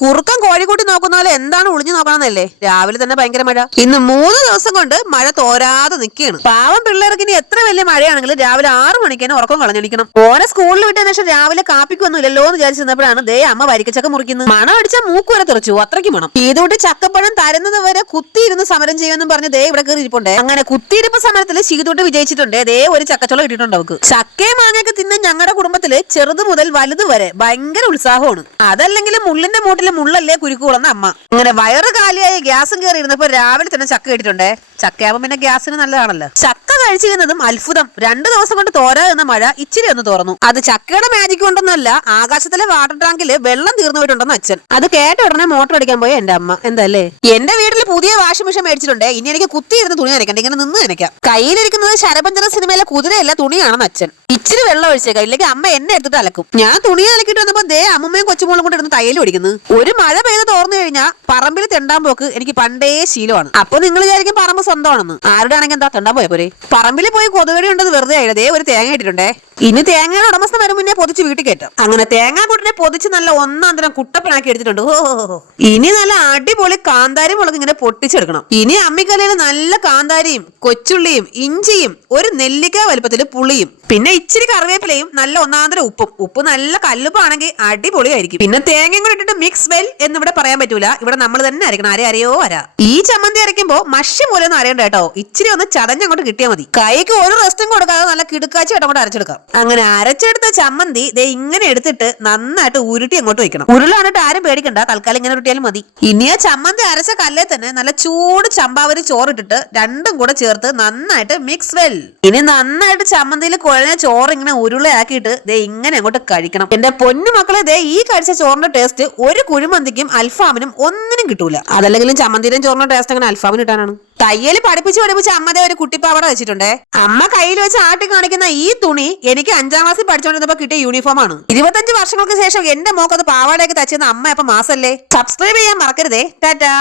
കുറുക്കൻ കോഴിക്കൂട്ടി നോക്കുന്ന പോലെ എന്താണ് ഒളിഞ്ഞു നോക്കണമെന്നല്ലേ? രാവിലെ തന്നെ ഭയങ്കര മഴ. ഇന്ന് 3 ദിവസം കൊണ്ട് മഴ തോരാതെ നിൽക്കുകയാണ്. പാവം പിള്ളേർക്ക് ഇനി എത്ര വലിയ മഴയാണെങ്കിലും രാവിലെ 6 മണിക്ക് തന്നെ ഉറക്കം കളഞ്ഞടിക്കണം. ഓനെ സ്കൂളിൽ വിട്ടതിന് ശേഷം രാവിലെ കാപ്പിക്കൊന്നും ഇല്ലല്ലോ എന്ന് വിചാരിച്ചിരുന്നപ്പോഴാണ് ദേ അമ്മ വരിക്കച്ചക്ക മുറിക്കുന്നത്. മണം അടിച്ചാൽ മൂക്ക് വരെ തെറിച്ചു, അത്രയ്ക്ക് മണം. ഇതോട്ട് ചക്കപ്പഴം തരുന്നത് വരെ കുത്തിയിരുന്ന് സമരം ചെയ്യുമെന്നും പറഞ്ഞ് ദേ ഇവിടെ കയറി ഇരിപ്പുണ്ട്. അങ്ങനെ കുത്തിയിരിപ്പ് സമരത്തിൽ ശീതോട്ട് വിജയിച്ചിട്ടുണ്ട്. ദേ ഒരു ചക്കച്ചോള കിട്ടിയിട്ടുണ്ട് അവർക്ക്. ചക്കയും മാങ്ങയൊക്കെ തിന്ന് ഞങ്ങളുടെ കുടുംബത്തില് ചെറുത് മുതൽ വലുത് വരെ ഭയങ്കര ഉത്സാഹമാണ്. അതല്ലെങ്കിലും മുള്ളിന്റെ മൂട്ടിലെ മുള്ളല്ലേ കുരുക്കുകളെന്ന് അമ്മ. അങ്ങനെ വയറ് കാലിയായി ഗ്യാസും കയറി ഇരുന്നപ്പോ രാവിലെ തന്നെ ചക്ക കിട്ടിയിട്ടുണ്ട്. ചക്കയാവുമ്പോ പിന്നെ ഗ്യാസിന് നല്ലതാണല്ലോ. ചക്ക കഴിച്ചിരുന്നതും അത്ഭുതം. 2 ദിവസം കൊണ്ട് തോരാ എന്ന മഴ ഇച്ചിരി ഒന്ന് തുറന്നു. അത് ചക്കയുടെ മാജിക് കൊണ്ടൊന്നല്ല, ആകാശത്തിലെ വാട്ടർ ടാങ്കില് വെള്ളം തീർന്നു പോയിട്ടുണ്ടെന്ന് അച്ഛൻ. അത് കേട്ട ഉടനെ മോട്ടർ അടിക്കാൻ പോയ എന്റെ അമ്മ. എന്തല്ലേ, എന്റെ വീട്ടിൽ പുതിയ വാഷിംഗ് മെഷീൻ മേടിച്ചിട്ടുണ്ട്. ഇനി എനിക്ക് കുത്തിയിരുന്ന് തുണി നനയ്ക്കണ്ട, ഇങ്ങനെ നിന്ന് നനയ്ക്കാം. കയ്യിലിരിക്കുന്നത് ശരപഞ്ചര സിനിമയിലെ കുതിരയല്ല തുണിയാണെന്ന് അച്ഛൻ. ഇച്ചിരി വെള്ളം ഒഴിച്ചേക്കാം, ഇല്ലെങ്കിൽ അമ്മ എന്നെ എടുത്തിട്ട് അലക്കും. ഞാൻ തുണി അലക്കിട്ട് വന്നപ്പോ ദേ അമ്മയും കൊച്ചുമോളും കൊണ്ട് ഇരുന്ന് തയ്യൽ പഠിക്കുന്നു. ഒരു മഴ പെയ്ത് തോർന്നു കഴിഞ്ഞാൽ പറമ്പിൽ തെണ്ടാൻ പോക്ക് എനിക്ക് പണ്ടേ ശീലമാണ്. അപ്പൊ നിങ്ങൾ വിചാരിക്കും പറമ്പ് സ്വന്തമാണെന്ന്. ആരുടെ ആണെങ്കിൽ എന്താ തെണ്ടാൻ പോയ പോരെ. പറമ്പിൽ പോയി കൊതുകടി ഉണ്ടെന്ന് വെറുതെ ആയത്. ദേ ഒരു തേങ്ങ ഇട്ടിട്ടുണ്ടേ. ഇനി തേങ്ങയുടെ ഉടമസ്ഥൻ വരും മുന്നേ പൊതിച്ച് വീട്ടിൽ കയറ്റാം. അങ്ങനെ തേങ്ങാക്കൂട്ടിനെ പൊതിച്ച് നല്ല ഒന്നാന്തരം കുട്ടപ്പനാക്കി എടുത്തിട്ടുണ്ട്. ഓ, ഇനി നല്ല അടിപൊളി കാന്താരി മുളക് ഇങ്ങനെ പൊട്ടിച്ചെടുക്കണം. ഇനി അമ്മിക്കലയിൽ നല്ല കാന്താരിയും കൊച്ചുള്ളിയും ഇഞ്ചിയും ഒരു നെല്ലിക്ക വലുപ്പത്തിൽ പുളിയും പിന്നെ ഇച്ചിരി കറിവേപ്പിലയും നല്ല ഒന്നാന്തരം ഉപ്പും. ഉപ്പ് നല്ല കല്ലുപ്പാണെങ്കിൽ അടിപൊളിയായിരിക്കും. പിന്നെ തേങ്ങയും കൂടെ ഇട്ടിട്ട് മിക്സ് വെൽ എന്നിവിടെ പറയാൻ പറ്റൂല. ഇവിടെ നമ്മൾ തന്നെ അരക്കണം. അറിയോ അര. ഈ ചമ്മന്തി അരയ്ക്കുമ്പോ മഷി പോലെ ഒന്നും അരയണ്ട കേട്ടോ. ഇച്ചിരി ഒന്ന് ചതഞ്ഞങ്ങോട്ട് കിട്ടിയാൽ മതി. കൈക്ക് ഒരു റെസ്റ്റും കൊടുക്കാതെ നല്ല കിടുക്കാച്ചായിട്ട് അങ്ങോട്ട് അരച്ചെടുക്കാം. അങ്ങനെ അരച്ചെടുത്ത ചമ്മന്തി ദേ ഇങ്ങനെ എടുത്തിട്ട് നന്നായിട്ട് ഉരുട്ടി അങ്ങോട്ട് വെക്കണം. ഉരുളാണിട്ട് ആരും പേടിക്കണ്ട, തൽക്കാലം ഇങ്ങനെ ഉരുട്ടിയാലും മതി. ഇനി ആ ചമ്മന്തി അരച്ച കല്ലേ തന്നെ നല്ല ചൂട് ചമ്പാവരി ചോറിട്ടിട്ട് രണ്ടും കൂടെ ചേർത്ത് നന്നായിട്ട് മിക്സ് വെൽ. ഇനി നന്നായിട്ട് ചമ്മന്തിയിൽ കുഴഞ്ഞ ചോറ് ഇങ്ങനെ ഉരുളയാക്കിയിട്ട് ദേ ഇങ്ങനെ അങ്ങോട്ട് കഴിക്കണം. എന്റെ പൊന്നു മക്കളെ, ദേ ഈ കഴിച്ച ചോറിന്റെ ടേസ്റ്റ് ഒരു കുഴിമന്തിക്കും അൽഫാമിനും ഒന്നിനും കിട്ടൂല. അതല്ലെങ്കിലും ചമ്മന്തിയുടെയും ചോറിന്റെ ടേസ്റ്റ് അങ്ങനെ അൽഫാമിന് കിട്ടാനാണ്. തയ്യൽ പഠിപ്പിച്ച് അമ്മതെ ഒരു കുട്ടിപ്പാവട വെച്ചിട്ടുണ്ടേ. അമ്മ കയ്യിൽ വെച്ച് ആട്ടി കാണിക്കുന്ന ഈ തുണി എനിക്ക് 5ാം ക്ലാസ്സിൽ പഠിച്ചുകൊണ്ടിരുന്നപ്പോ കിട്ടിയ യൂണിഫോം ആണ്. 25 വർഷങ്ങൾക്ക് ശേഷം എന്റെ മോക്കത് പാവാടയൊക്കെ തച്ചെന്ന് അമ്മ അപ്പൊ മാസല്ലേ. സബ്സ്ക്രൈബ് ചെയ്യാൻ മറക്കരുതേ. ടാറ്റാ.